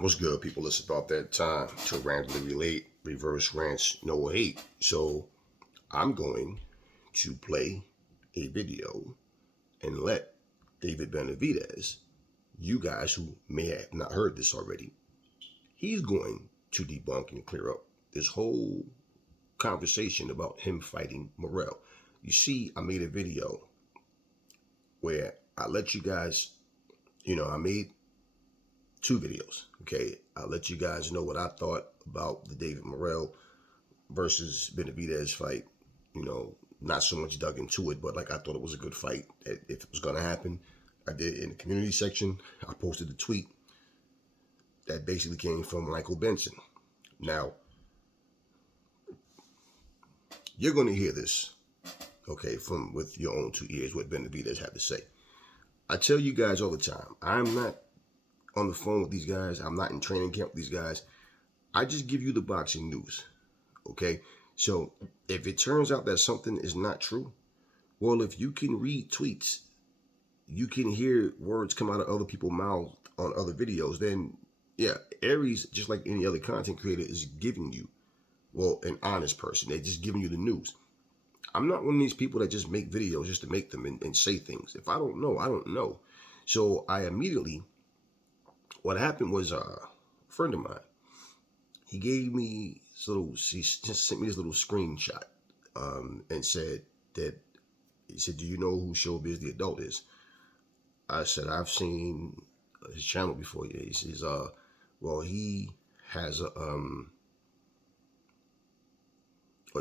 What's good, people? It's about that time to randomly relate, reverse rants, no hate. So I'm going to play a video and let David Benavides, you guys who may have not heard this already, he's going to debunk and clear up this whole conversation about him fighting Morrell. You see, I made a video where I let you guys, I made two videos. Okay, I'll let you guys know what I thought about the David Morrell versus Benavides fight. Not so much dug into it, but like I thought it was a good fight. If it was gonna happen, I did in the community section. I posted a tweet that basically came from Michael Benson. Now you're gonna hear this, okay, from with your own two ears what Benavides had to say. I tell you guys all the time, I'm not on the phone with these guys. I'm not in training camp with these guys. I just give you the boxing news. Okay, so if it turns out that something is not true, well, if you can read tweets, you can hear words come out of other people's mouths on other videos, then yeah, Aries, just like any other content creator, is giving you, well, an honest person. They're just giving you the news. I'm not one of these people that just make videos just to make them and say things. If I don't know, I don't know. So I immediately, what happened was a friend of mine, he gave me he just sent me this little screenshot and said that, he said, do you know who Showbiz the Adult is? I said, I've seen his channel before. Yeah. He says, well, he has a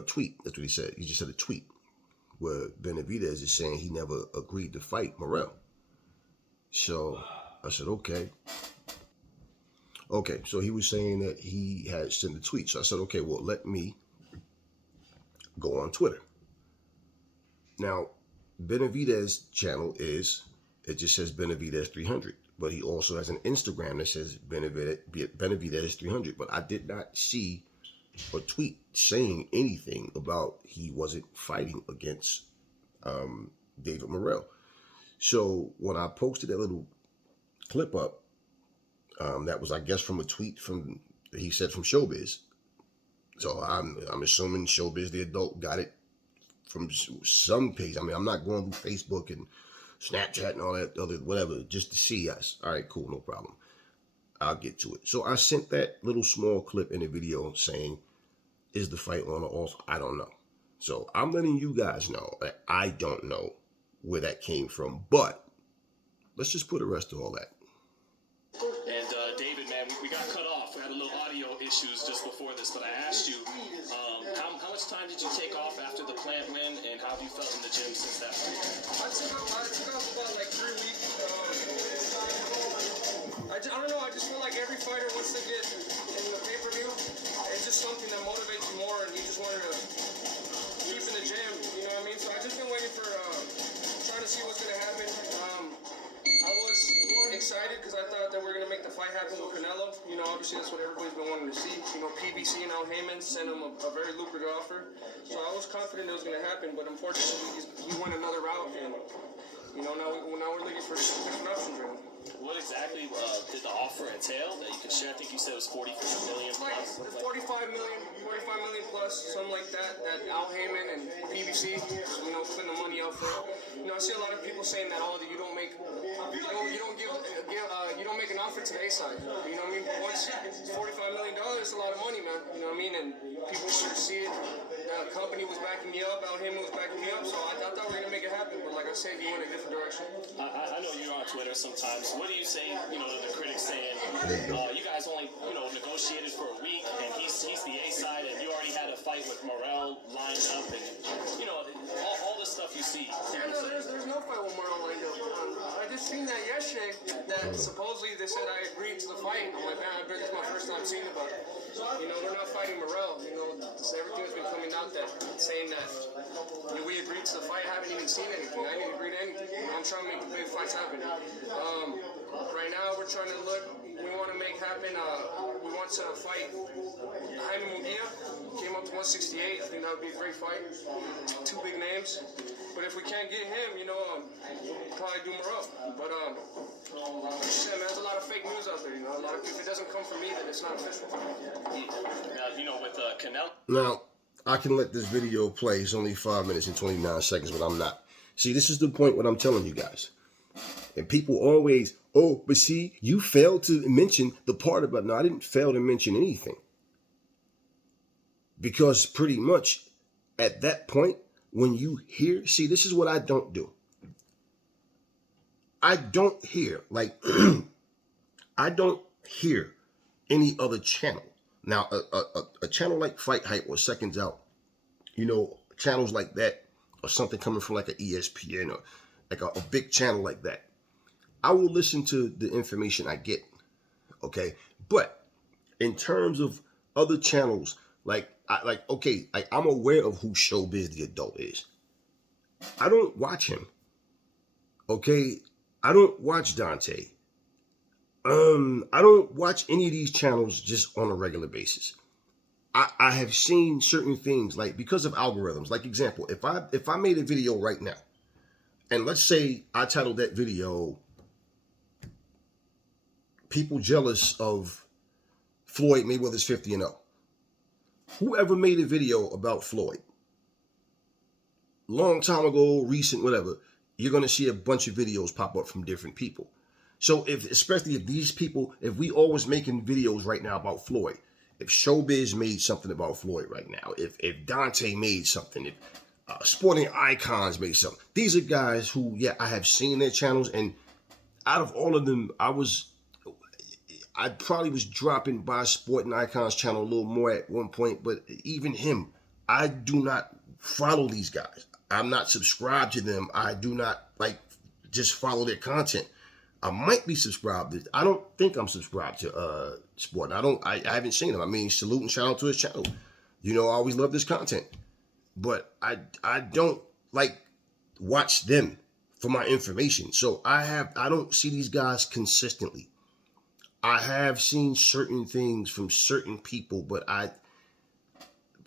tweet. That's what he said. He just said a tweet where Benavides is saying he never agreed to fight Morrell. So I said, okay. Okay, so he was saying that he had sent a tweet. So I said, okay, well, let me go on Twitter. Now, Benavides' channel it just says Benavides 300, but he also has an Instagram that says Benavides 300, but I did not see a tweet saying anything about he wasn't fighting against David Morrell. So when I posted that little clip up, that was, I guess, from a tweet he said from Showbiz. So I'm assuming Showbiz the Adult got it from some page. I mean, I'm not going through Facebook and Snapchat and all that other whatever just to see us. All right, cool, no problem. I'll get to it. So I sent that little small clip in the video saying, is the fight on or off? I don't know. So I'm letting you guys know that I don't know where that came from, but let's just put a rest to all that. And David, man, we got cut off. We had a little audio issues just before this, but I asked you, how much time did you take off after the plant win, and how have you felt in the gym since that? I took off about like 3 weeks. I don't know. I just feel like every fighter wants to get in the pay-per-view. It's just something that motivates you more, and you just want to keep in the gym. You know what I mean? So I just been waiting for trying to see what's gonna happen. I was excited because I thought that we were going to make the fight happen with Canelo. Obviously that's what everybody's been wanting to see. PBC and Al Heyman sent him a very lucrative offer. So I was confident it was going to happen, but unfortunately he went another route, and now we're looking for different options right now. What exactly did the offer entail that you could share? I think you said it was 45 million plus. Like 45 million plus, something like that. That Al Heyman and PBC, putting the money out for. I see a lot of people saying that you don't make an offer to the A side. You know what I mean? Once $45 million is a lot of money, man. You know what I mean? And people should see it. The company was backing me up. Al Heyman was backing me up. So I thought we were gonna make it happen. But like I said, he went a different direction. I know you're on Twitter sometimes. What do you say, to the critics saying, you guys only, negotiated for a week, and he's the A side, and you already had a fight with Morrell lined up, and, all the stuff you see. Yeah, no, there's no fight with Morrell lined up. I just seen that yesterday, that supposedly they said I agreed to the fight. I'm like, man, I bet this is my first time seeing about it. They're not fighting Morrell. Everything's been coming out saying that we agreed to the fight. I haven't even seen anything. I didn't agree to anything. I'm trying to make the big fights happen. Right now, we're trying to look. We want to make happen. We want to fight Jaime Munguia. Came up to 168. I think that would be a great fight. Two big names. But if we can't get him, you know, we'll probably do Morrell. But shit, man, there's a lot of fake news out there. You know, a lot of, if it doesn't come from me, then it's not official. You know, with Canelo. Now, I can let this video play. It's only 5 minutes and 29 seconds, but I'm not. See, this is the point what I'm telling you guys. And people always, oh, but see, you failed to mention the part about, no, I didn't fail to mention anything. Because pretty much at that point, when you hear, see, this is what I don't do. I don't hear, like, I don't hear any other channel. Now, a channel like Fight Hype or Seconds Out, you know, channels like that, or something coming from like an ESPN or like a big channel like that, I will listen to the information I get, okay? But in terms of other channels, I'm aware of who Showbiz the Adult is. I don't watch him, okay? I don't watch Dante. I don't watch any of these channels just on a regular basis. I have seen certain things, like, because of algorithms. Like, example, if I made a video right now, and let's say I titled that video, "People Jealous of Floyd Mayweather's 50-0. Whoever made a video about Floyd, long time ago, recent, whatever, you're going to see a bunch of videos pop up from different people. So especially if these people, if we always making videos right now about Floyd, if Showbiz made something about Floyd right now, if Dante made something, if Sporting Icons made something, these are guys who, yeah, I have seen their channels, and out of all of them, I probably was dropping by Sporting Icons channel a little more at one point, but even him, I do not follow these guys. I'm not subscribed to them. I do not just follow their content. I might be subscribed to, I don't think I'm subscribed to Sport. I haven't seen him. I mean, salute and shout out to his channel. You know, I always love this content. But I don't watch them for my information. So I don't see these guys consistently. I have seen certain things from certain people, but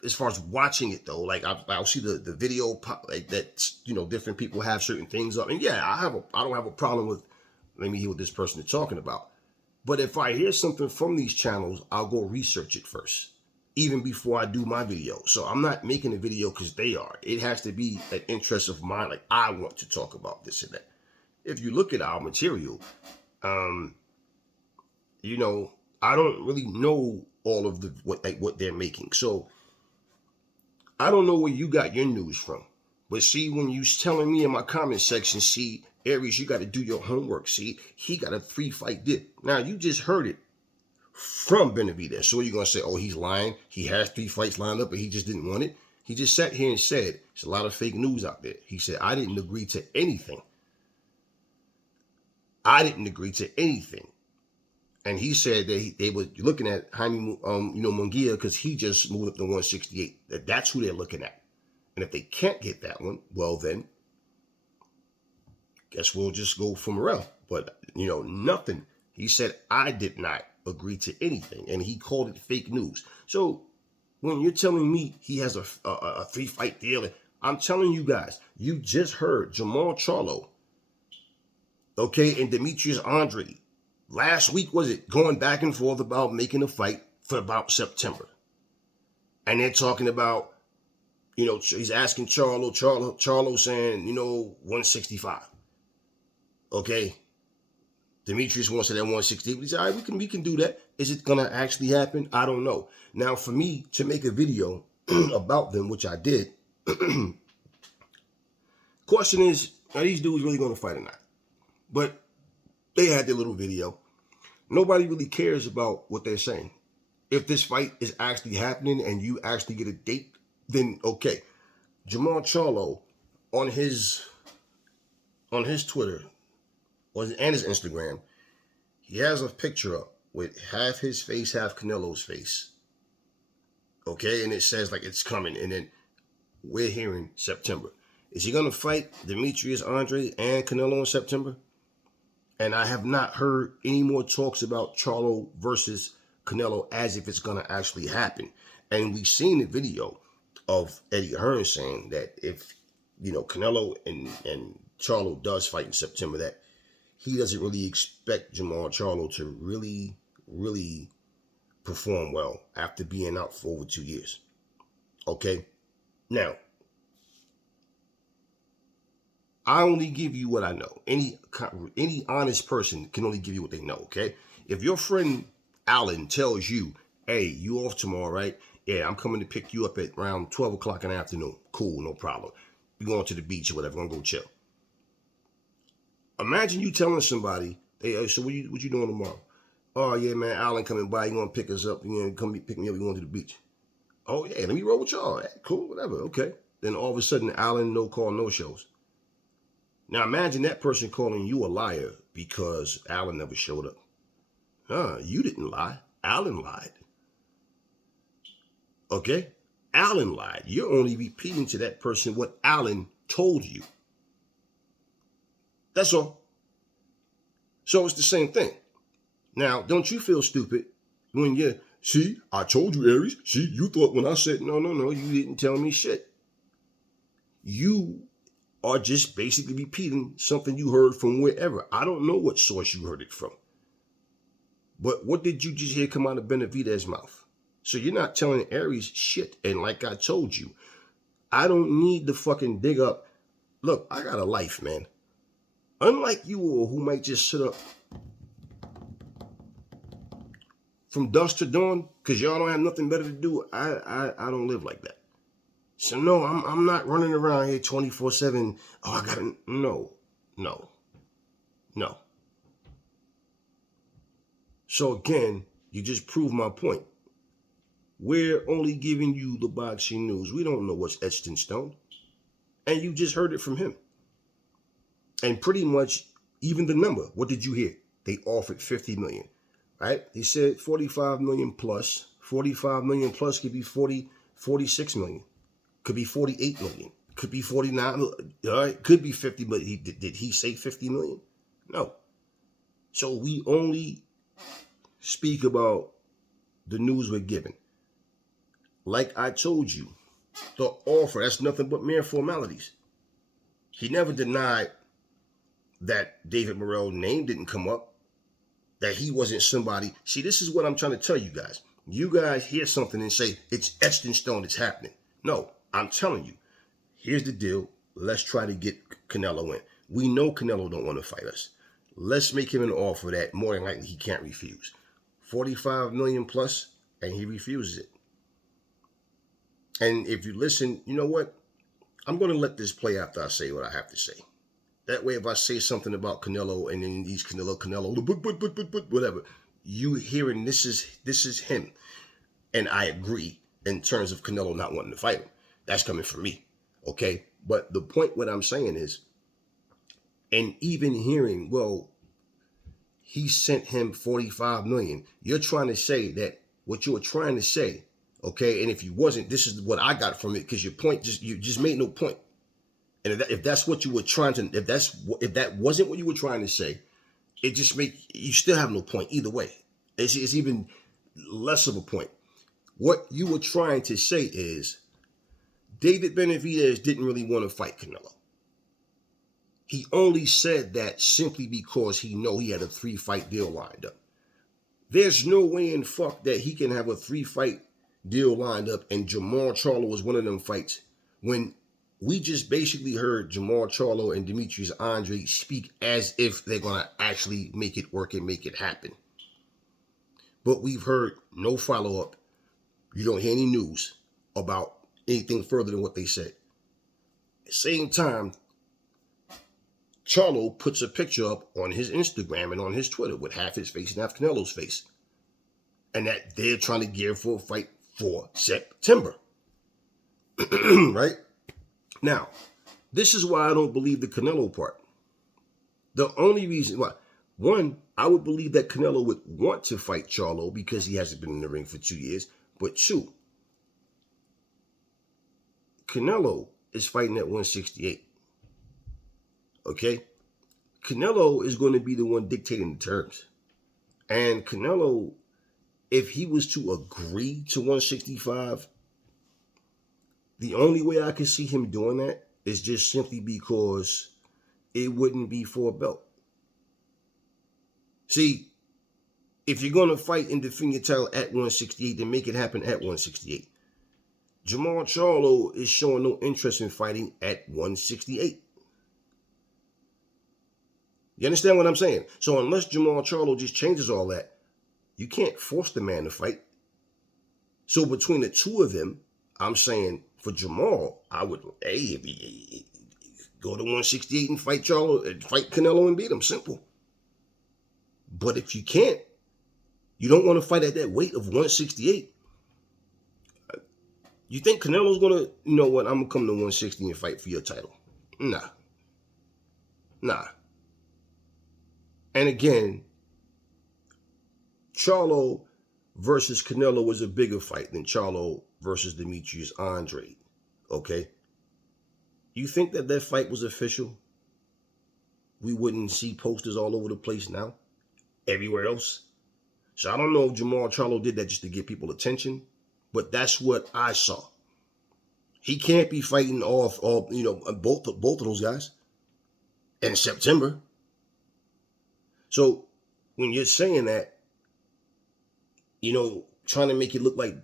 as far as watching it though, I'll see the video pop, that, you know, different people have certain things up. And yeah, I don't have a problem with, let me hear what this person is talking about. But if I hear something from these channels, I'll go research it first, even before I do my video. So I'm not making a video because they are. It has to be an interest of mine. Like, I want to talk about this and that. If you look at our material, you know, I don't really know all of what they're making. So I don't know where you got your news from. But see, when you telling me in my comment section, see, Aries, you got to do your homework. See, he got a 3-fight dip. Now, you just heard it from Benavides. So are you going to say, oh, he's lying? He has 3 fights lined up, but he just didn't want it? He just sat here and said, there's a lot of fake news out there. He said, I didn't agree to anything. I didn't agree to anything. And he said that they were looking at Jaime, Munguia, because he just moved up to 168. That's who they're looking at. And if they can't get that one, well then, guess we'll just go for Morrell. But, you know, nothing. He said, I did not agree to anything. And he called it fake news. So when you're telling me he has a 3-fight deal, I'm telling you guys, you just heard Jamal Charlo, okay, and Demetrius Andre. Last week, was it going back and forth about making a fight for about September? And they're talking about, you know, he's asking Charlo saying, you know, 165. Okay. Demetrius wants it at 160. He said, all right, we can do that. Is it going to actually happen? I don't know. Now, for me to make a video about them, which I did, question is, are these dudes really going to fight or not? But they had their little video. Nobody really cares about what they're saying. If this fight is actually happening and you actually get a date, then okay. Jamal Charlo on his Twitter and his Instagram, he has a picture up with half his face, half Canelo's face. Okay, and it says like it's coming, and then we're hearing September. Is he gonna fight Demetrius Andre and Canelo in September? And I have not heard any more talks about Charlo versus Canelo as if it's going to actually happen. And we've seen the video of Eddie Hearn saying that if, Canelo and Charlo does fight in September, that he doesn't really expect Jamal Charlo to really, really perform well after being out for over 2 years. Okay? Now, I only give you what I know. Any honest person can only give you what they know, okay? If your friend Alan tells you, hey, you off tomorrow, right? Yeah, I'm coming to pick you up at around 12 o'clock in the afternoon. Cool, no problem. We're going to the beach or whatever. We're going to go chill. Imagine you telling somebody, hey, so what you doing tomorrow? Oh, yeah, man, Alan coming by. You going to pick us up? You going to come pick me up? We going to the beach. Oh, yeah, let me roll with y'all. Hey, cool, whatever, okay. Then all of a sudden, Alan, no call, no shows. Now imagine that person calling you a liar because Alan never showed up. You didn't lie. Alan lied. Okay? Alan lied. You're only repeating to that person what Alan told you. That's all. So it's the same thing. Now, don't you feel stupid when see, I told you, Aries. See, you thought when I said, no, you didn't tell me shit. You are just basically repeating something you heard from wherever. I don't know what source you heard it from. But what did you just hear come out of Benavides' mouth? So you're not telling Aries shit. And like I told you, I don't need to fucking dig up. Look, I got a life, man. Unlike you all who might just sit up from dusk to dawn because y'all don't have nothing better to do, I don't live like that. So no, I'm not running around here 24/7. Oh, I gotta no. So again, you just proved my point. We're only giving you the boxing news. We don't know what's etched in stone. And you just heard it from him. And pretty much even the number, what did you hear? They offered 50 million, right? They said 45 million plus. 45 million plus could be 46 million. Could be 48 million. Could be 49. All right. Could be 50 million. Did he say 50 million? No. So we only speak about the news we're given. Like I told you, the offer, that's nothing but mere formalities. He never denied that David Morrell's name didn't come up, that he wasn't somebody. See, this is what I'm trying to tell you guys. You guys hear something and say, it's etched in stone, it's happening. No, I'm telling you, here's the deal. Let's try to get Canelo in. We know Canelo don't want to fight us. Let's make him an offer that more than likely he can't refuse. 45 million plus, and he refuses it. And if you listen, you know what? I'm going to let this play after I say what I have to say. That way, if I say something about Canelo and then these Canelo, whatever, you hearing this is him. And I agree in terms of Canelo not wanting to fight him. That's coming from me. Okay? But the point what I'm saying is, and even hearing, well, he sent him 45 million. You're trying to say that what you were trying to say, okay, and if you wasn't, this is what I got from it, because your point you just made no point. And if that's what you were trying to, if that wasn't what you were trying to say, it just you still have no point either way. It's even less of a point. What you were trying to say is David Benavides didn't really want to fight Canelo. He only said that simply because he know he had a 3-fight deal lined up. There's no way in fuck that he can have a 3-fight deal lined up and Jamal Charlo was one of them fights when we just basically heard Jamal Charlo and Demetrius Andre speak as if they're going to actually make it work and make it happen. But we've heard no follow-up. You don't hear any news about anything further than what they said. At the same time, Charlo puts a picture up on his Instagram and on his Twitter with half his face and half Canelo's face. And that they're trying to gear for a fight for September. Right? Now, this is why I don't believe the Canelo part. The only reason why, one, I would believe that Canelo would want to fight Charlo because he hasn't been in the ring for 2 years. But two, Canelo is fighting at 168. Okay? Canelo is going to be the one dictating the terms. And Canelo, if he was to agree to 165, the only way I could see him doing that is just simply because it wouldn't be for a belt. See, if you're going to fight and defend your title at 168, then make it happen at 168. Jermall Charlo is showing no interest in fighting at 168. You understand what I'm saying? So unless Jermall Charlo just changes all that, you can't force the man to fight. So between the two of them, I'm saying for Jermall, I would, go to 168 and fight Canelo and beat him. Simple. But if you can't, you don't want to fight at that weight of 168. You think Canelo's going to, you know what, I'm going to come to 160 and fight for your title? Nah. And again, Charlo versus Canelo was a bigger fight than Charlo versus Demetrius Andrade. Okay? You think that fight was official? We wouldn't see posters all over the place now? Everywhere else? So I don't know if Jermall Charlo did that just to get people attention, but that's what I saw. He can't be fighting both of those guys in September. So when you're saying that, trying to make it look like,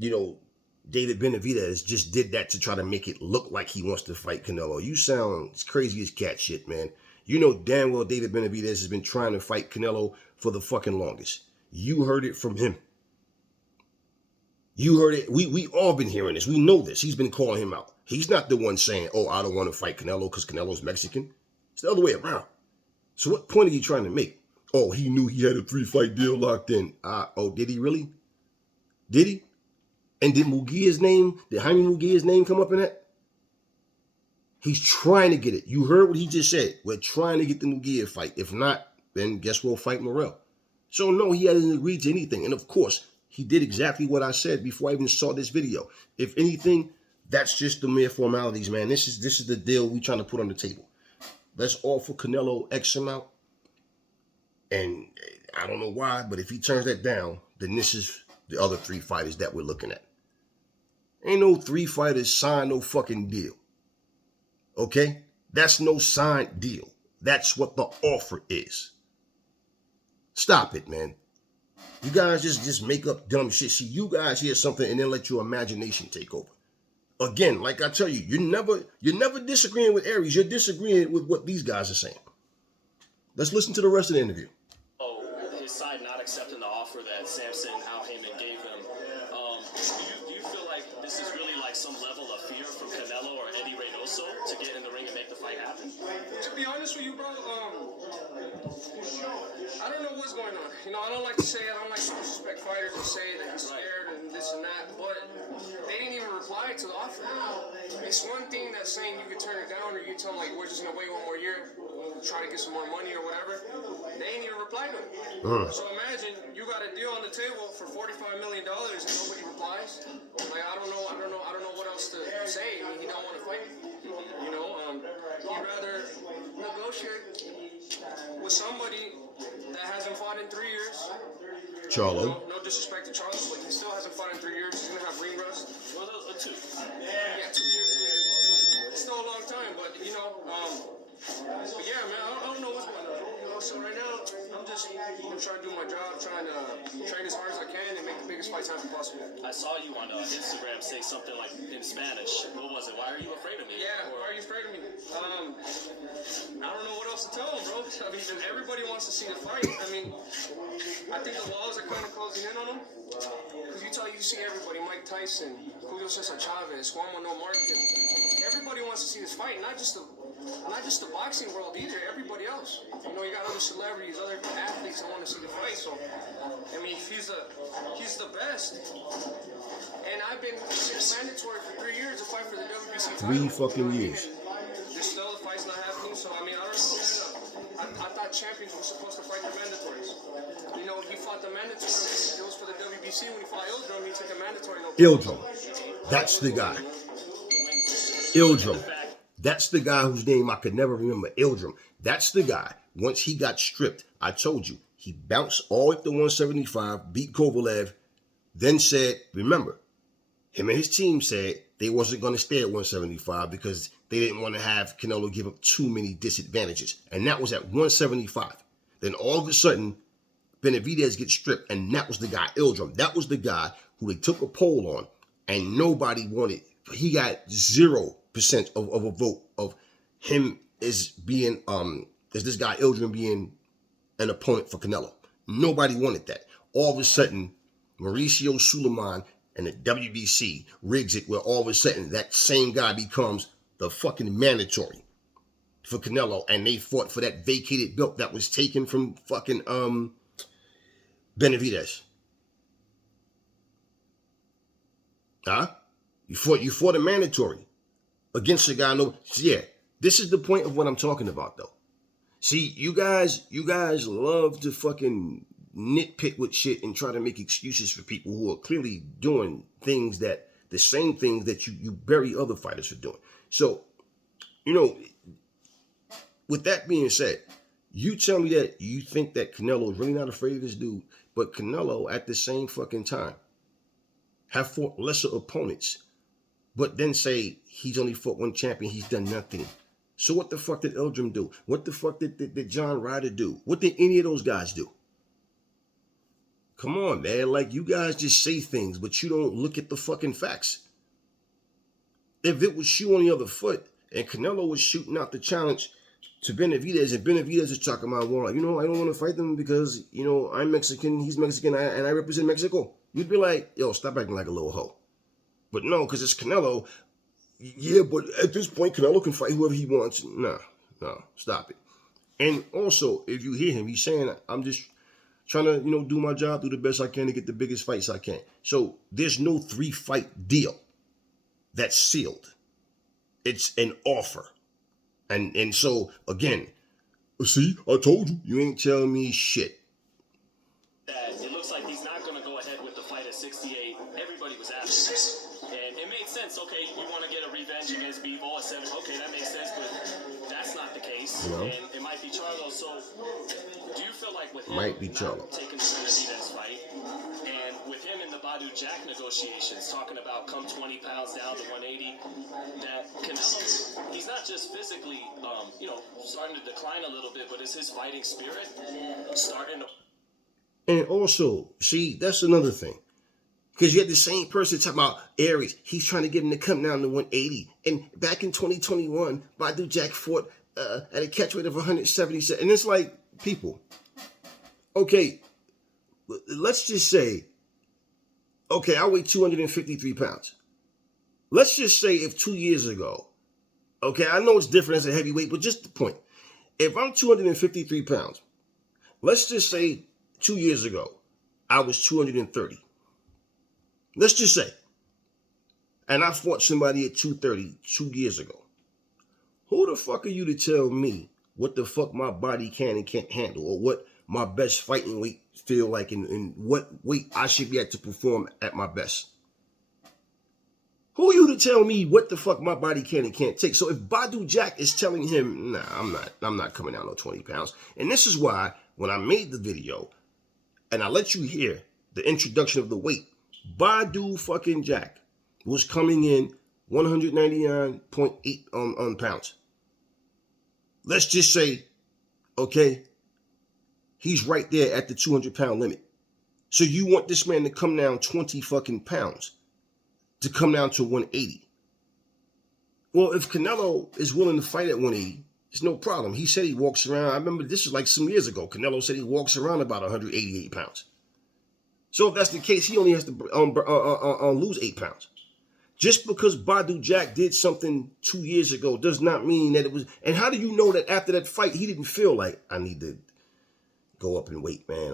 David Benavides just did that to try to make it look like he wants to fight Canelo. You sound as crazy as cat shit, man. You know damn well David Benavides has been trying to fight Canelo for the fucking longest. You heard it from him. You heard it. We all been hearing this. We know this. He's been calling him out. He's not the one saying, oh, I don't want to fight Canelo because Canelo's Mexican. It's the other way around. So what point are you trying to make? Oh, he knew he had a 3-fight deal locked in. Did he really? Did he? And did Jaime Mugia's name come up in that? He's trying to get it. You heard what he just said. We're trying to get the Mugia fight. If not, then guess we'll fight Morrell. So no, he hasn't agreed to anything. And of course, he did exactly what I said before I even saw this video. If anything, that's just the mere formalities, man. This is the deal we're trying to put on the table. Let's offer Canelo X amount. And I don't know why, but if he turns that down, then this is the other 3 fighters that we're looking at. Ain't no 3 fighters signed no fucking deal. Okay? That's no signed deal. That's what the offer is. Stop it, man. You guys just make up dumb shit. See, you guys hear something and then let your imagination take over. Again, like I tell you, you're never disagreeing with Aries. You're disagreeing with what these guys are saying. Let's listen to the rest of the interview. Oh, his side not accepting the offer that Samson Al Heyman gave him. Do you feel like this is really like some level of fear from Canelo or Eddie Reynoso to get in the ring and make the fight happen? To be honest with you, bro, I don't know what's going on. I don't like to say it. I don't like to disrespect fighters and say that he's scared and this and that, but they didn't even reply to the offer. It's one thing that's saying you could turn it down or you tell them, like, we're just going to wait one more year, we'll try to get some more money or whatever. They ain't even replied to it. So imagine you got a deal on the table for $45 million and nobody replies. Like, I don't know what else to say. He don't want to fight. He'd rather negotiate with somebody that hasn't fought in 3 years. Charlo. No disrespect to Charlo, but he still hasn't fought in 3 years. He's gonna have ring rust. Well, 2. Yeah, 2 years. It's still a long time, but but yeah, man, I don't know what's going on. So right now, I'm trying to do my job, trying to train as hard as I can and make the biggest fight happen possible. I saw you on Instagram say something like in Spanish. What was it? Why are you afraid of me? Yeah, why are you afraid of me? I don't know what else to tell him, bro. I mean, everybody wants to see the fight. I mean, I think the walls are kind of closing in on him. Because you see everybody, Mike Tyson, Julio Cesar Chavez, Juan Manuel Marquez. Everybody wants to see this fight, not just the boxing world either, everybody else. You got other celebrities, other athletes that want to see the fight. So, I mean, he's the best. And I've been mandatory for 3 years to fight for the WBC title. 3 fucking years. There's still the fight's not happening, so I mean, I don't know. I thought champions were supposed to fight the mandatories. He fought the mandatories. It was for the WBC. When he fought Ildrum, he took the mandatory. Ildrum. That's the guy. Ildrum. That's the guy whose name I could never remember. Ildrum. That's the guy. Once he got stripped, I told you, he bounced all the way up to 175, beat Kovalev, then said, remember, him and his team said they wasn't going to stay at 175 because they didn't want to have Canelo give up too many disadvantages. And that was at 175. Then all of a sudden, Benavides gets stripped, and that was the guy, Ildrum. That was the guy who they took a poll on, and nobody wanted. He got 0% of a vote of him as being, as this guy Ildrum being an opponent for Canelo. Nobody wanted that. All of a sudden, Mauricio Suleiman and the WBC rigs it where all of a sudden that same guy becomes the fucking mandatory for Canelo, and they fought for that vacated belt that was taken from fucking Benavides. Huh? You fought a mandatory against a guy. No, yeah. This is the point of what I'm talking about, though. See, you guys love to fucking nitpick with shit and try to make excuses for people who are clearly doing things that the same things that you bury other fighters for doing. So, you know, with that being said, you tell me that you think that Canelo is really not afraid of this dude, but Canelo at the same fucking time have fought lesser opponents, but then say he's only fought one champion, he's done nothing. So what the fuck did Ildrum do? What the fuck did John Ryder do? What did any of those guys do? Come on, man. Like, you guys just say things, but you don't look at the fucking facts. If it was shoe on the other foot and Canelo was shooting out the challenge to Benavides, and Benavides is talking about, well, you know, I don't want to fight them because, you know, I'm Mexican, he's Mexican, and I represent Mexico. You'd be like, yo, stop acting like a little hoe. But no, because it's Canelo. Yeah, but at this point, Canelo can fight whoever he wants. No, stop it. And also, if you hear him, he's saying, I'm just trying to, you know, do my job, do the best I can to get the biggest fights I can. So there's no 3-fight deal that's sealed. It's an offer. And so, again, see, I told you, you ain't telling me shit. It looks like he's not going to go ahead with the fight at 68. Everybody was after this. And it made sense. Okay, you want to get a revenge against Bivol at 7. Okay, that makes sense, but that's not the case. No. And it might be Charlo. So do you feel like with him Might be Charlo. taking the Benavides fight, and with him in the Badu Jack negotiations, talking about come 20 pounds down to 180, that Canelo, he's not just physically, you know, starting to decline a little bit, but is his fighting spirit starting to... And also, see, that's another thing. Because you had the same person talking about Aries. He's trying to get him to come down to 180. And back in 2021, Badu Jack fought at a catch weight of 177. And it's like, people, okay, let's just say, okay, I weigh 253 pounds. Let's just say if 2 years ago, okay, I know it's different as a heavyweight, but just the point. If I'm 253 pounds, let's just say 2 years ago, I was 230. Let's just say. And I fought somebody at 230 2 years ago. Who the fuck are you to tell me what the fuck my body can and can't handle, or what my best fighting weight feel like, and what weight I should be at to perform at my best? Who are you to tell me what the fuck my body can and can't take? So if Badu Jack is telling him, nah, I'm not coming down on 20 pounds. And this is why when I made the video and I let you hear the introduction of the weight, Badu fucking Jack was coming in 199.8 pounds. Let's just say, okay, he's right there at the 200-pound limit. So you want this man to come down 20 fucking pounds to come down to 180. Well, if Canelo is willing to fight at 180, it's no problem. He said he walks around. I remember this is like some years ago. Canelo said he walks around about 188 pounds. So if that's the case, he only has to lose 8 pounds. Just because Badu Jack did something 2 years ago does not mean that it was. And how do you know that after that fight he didn't feel like, I need to go up in weight, man?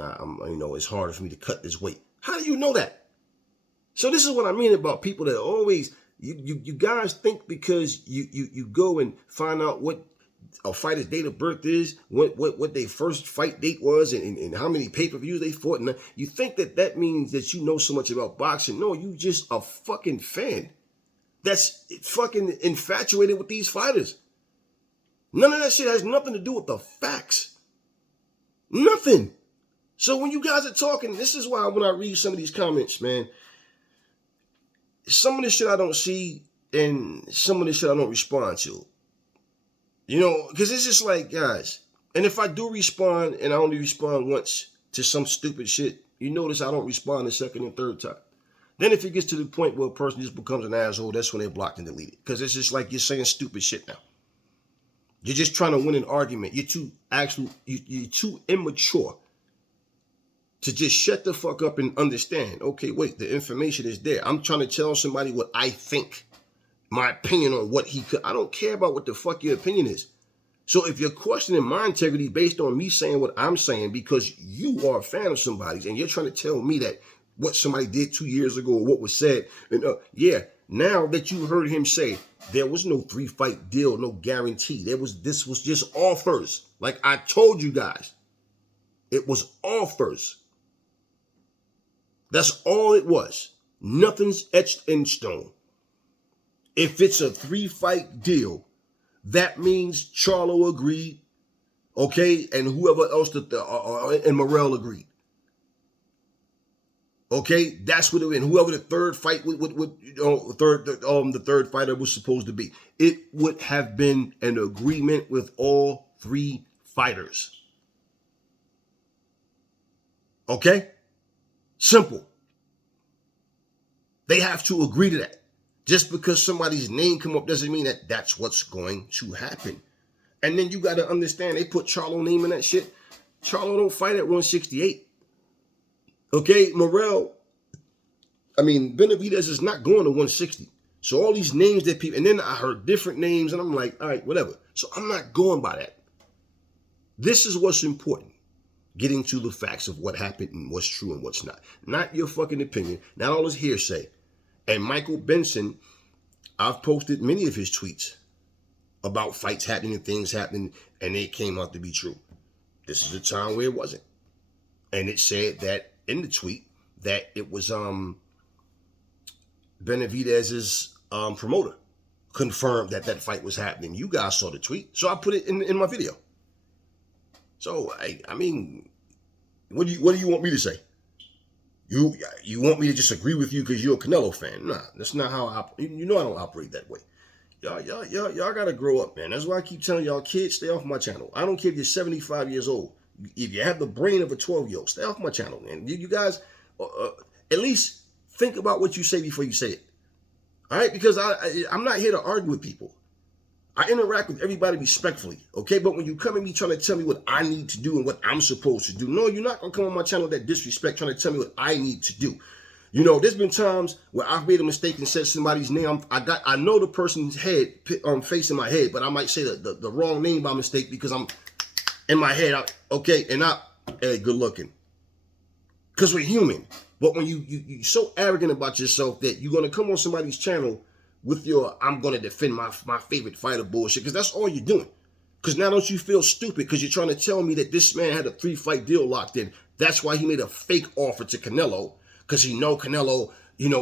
It's harder for me to cut this weight. How do you know that? So this is what I mean about people that always you guys think because you go and find out what a fighter's date of birth is, what their first fight date was, and how many pay-per-views they fought, and you think that means that you know so much about boxing. No, you just a fucking fan that's fucking infatuated with these fighters. None of that shit has nothing to do with the facts. Nothing. So when you guys are talking, this is why when I read some of these comments, man, some of the shit I don't see and some of the shit I don't respond to. You know, because it's just like, guys, and if I do respond and I only respond once to some stupid shit, you notice I don't respond the second and third time. Then if it gets to the point where a person just becomes an asshole, that's when they're blocked and deleted. Because it's just like you're saying stupid shit now. You're just trying to win an argument. You're too immature to just shut the fuck up and understand. Okay, wait, the information is there. I'm trying to tell somebody what I think. My opinion on what he could. I don't care about what the fuck your opinion is. So if you're questioning my integrity based on me saying what I'm saying because you are a fan of somebody's and you're trying to tell me that what somebody did 2 years ago or what was said, and yeah, now that you heard him say there was no 3-fight deal, no guarantee. This was just offers. Like I told you guys, it was offers. That's all it was. Nothing's etched in stone. If it's a 3-fight deal, that means Charlo agreed, okay, and whoever else and Morrell agreed. Okay, that's what it was. And whoever the third fight the third fighter was supposed to be, it would have been an agreement with all 3 fighters. Okay, simple. They have to agree to that. Just because somebody's name come up doesn't mean that that's what's going to happen. And then you got to understand, they put Charlo name in that shit. Charlo don't fight at 168. Okay, Benavides is not going to 160. So all these names that people, and then I heard different names, and I'm like, all right, whatever. So I'm not going by that. This is what's important. Getting to the facts of what happened and what's true and what's not. Not your fucking opinion, not all this hearsay. And Michael Benson, I've posted many of his tweets about fights happening and things happening, and they came out to be true. This is a time where it wasn't. And it said that in the tweet that it was Benavides' promoter confirmed that fight was happening. You guys saw the tweet, so I put it in my video. So I mean, what do you want me to say? You want me to just agree with you because you're a Canelo fan? Nah, that's not how I. You know I don't operate that way. Y'all gotta grow up, man. That's why I keep telling y'all, kids, stay off my channel. I don't care if you're 75 years old. If you have the brain of a 12-year-old, stay off my channel, man. You guys, at least think about what you say before you say it. All right, because I'm not here to argue with people. I interact with everybody respectfully, okay? But when you come at me trying to tell me what I need to do and what I'm supposed to do, no, you're not going to come on my channel with that disrespect trying to tell me what I need to do. You know, there's been times where I've made a mistake and said somebody's name. I know the person's head, face in my head, but I might say the wrong name by mistake because I'm in my head. Hey, good looking. Because we're human. But when you're so arrogant about yourself that you're going to come on somebody's channel with your I'm going to defend my favorite fighter bullshit, because that's all you're doing. Because now don't you feel stupid because you're trying to tell me that this man had a 3-fight deal locked in. That's why he made a fake offer to Canelo, because he know Canelo,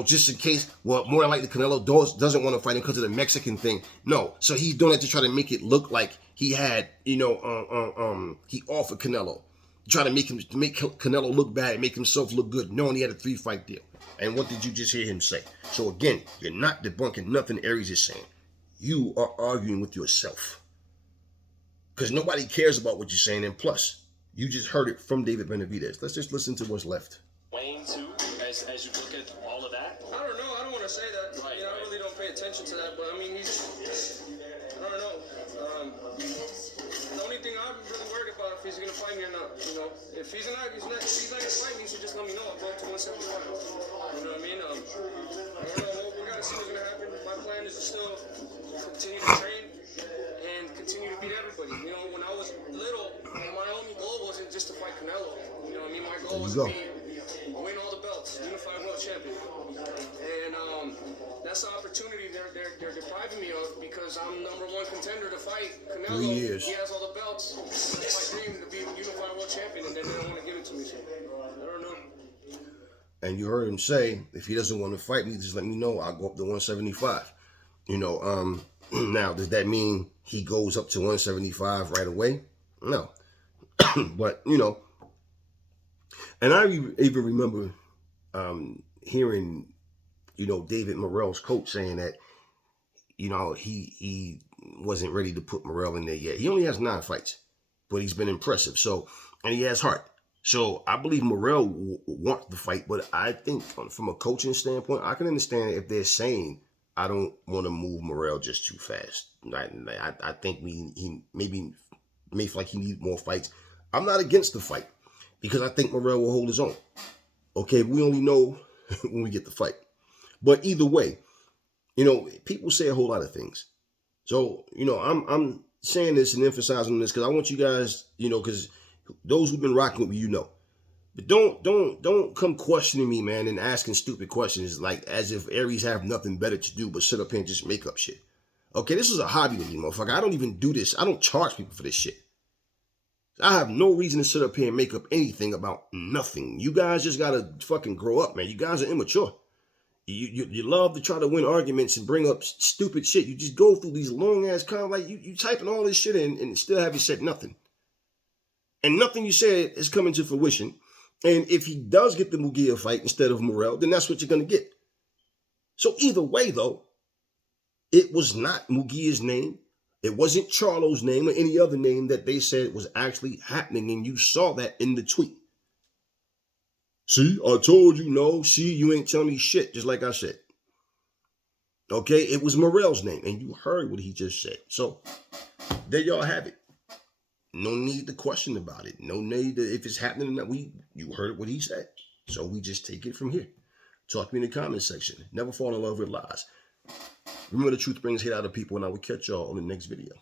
just in case, well, more likely Canelo doesn't want to fight him because of the Mexican thing. No, so he's doing that to try to make it look like he had, he offered Canelo. Try to make Canelo look bad and make himself look good, knowing he had a 3-fight deal. And what did you just hear him say? So again, you're not debunking nothing Aries is saying. You are arguing with yourself. Because nobody cares about what you're saying. And plus, you just heard it from David Benavides. Let's just listen to what's left. Wayne, too, as you look at all of that? I don't know. I don't want to say that. Right, I really don't pay attention to that. But, I mean, I don't know. The only thing I'm really worried about if he's going to fight me or not. If he's not going to fight me, he should just let me know. I'll go up to 175. You know what I mean? I don't know. We got to see what's going to happen. My plan is to still continue to train and continue to beat everybody. When I was little, my only goal wasn't just to fight Canelo. You know what I mean? My goal was to win all the belts, unified world champion. And that's the opportunity they're depriving me of because I'm #1 contender to fight Canelo. 3 years. He has all the belts. It's my dream to be unified world champion, and then they don't want to give it to me. So I don't know. And you heard him say, if he doesn't want to fight me, just let me know. I'll go up to 175. Now, does that mean he goes up to 175 right away? No. But, you know, and I even remember hearing, you know, David Morrell's coach saying that, you know, he wasn't ready to put Morrell in there yet. He only has 9 fights, but he's been impressive. So, and he has heart. So I believe Morrell wants the fight, but I think from a coaching standpoint, I can understand if they're saying, I don't want to move Morrell just too fast. I think he maybe may feel like he needs more fights. I'm not against the fight because I think Morrell will hold his own. Okay, we only know when we get the fight. But either way, you know, people say a whole lot of things. So, you know, I'm saying this and emphasizing this because I want you guys, you know, because those who've been rocking with me, you know. But don't come questioning me, man, and asking stupid questions like as if Aries have nothing better to do but sit up here and just make up shit. Okay, this is a hobby to me, motherfucker. I don't even do this. I don't charge people for this shit. I have no reason to sit up here and make up anything about nothing. You guys just gotta fucking grow up, man. You guys are immature. You love to try to win arguments and bring up stupid shit. You just go through these long ass like you typing all this shit in and still haven't said nothing. And nothing you said is coming to fruition. And if he does get the Mugia fight instead of Morrell, then that's what you're gonna get. So either way, though, it was not Mugia's name. It wasn't Charlo's name or any other name that they said was actually happening, and you saw that in the tweet. See, I told you no. See, you ain't telling me shit, just like I said. Okay, it was Morrell's name, and you heard what he just said. So there y'all have it. No need to question about it. No need to, if it's happening or not. You heard what he said. So we just take it from here. Talk to me in the comment section. Never fall in love with lies. Remember, the truth brings hate out of people, and I will catch y'all on the next video.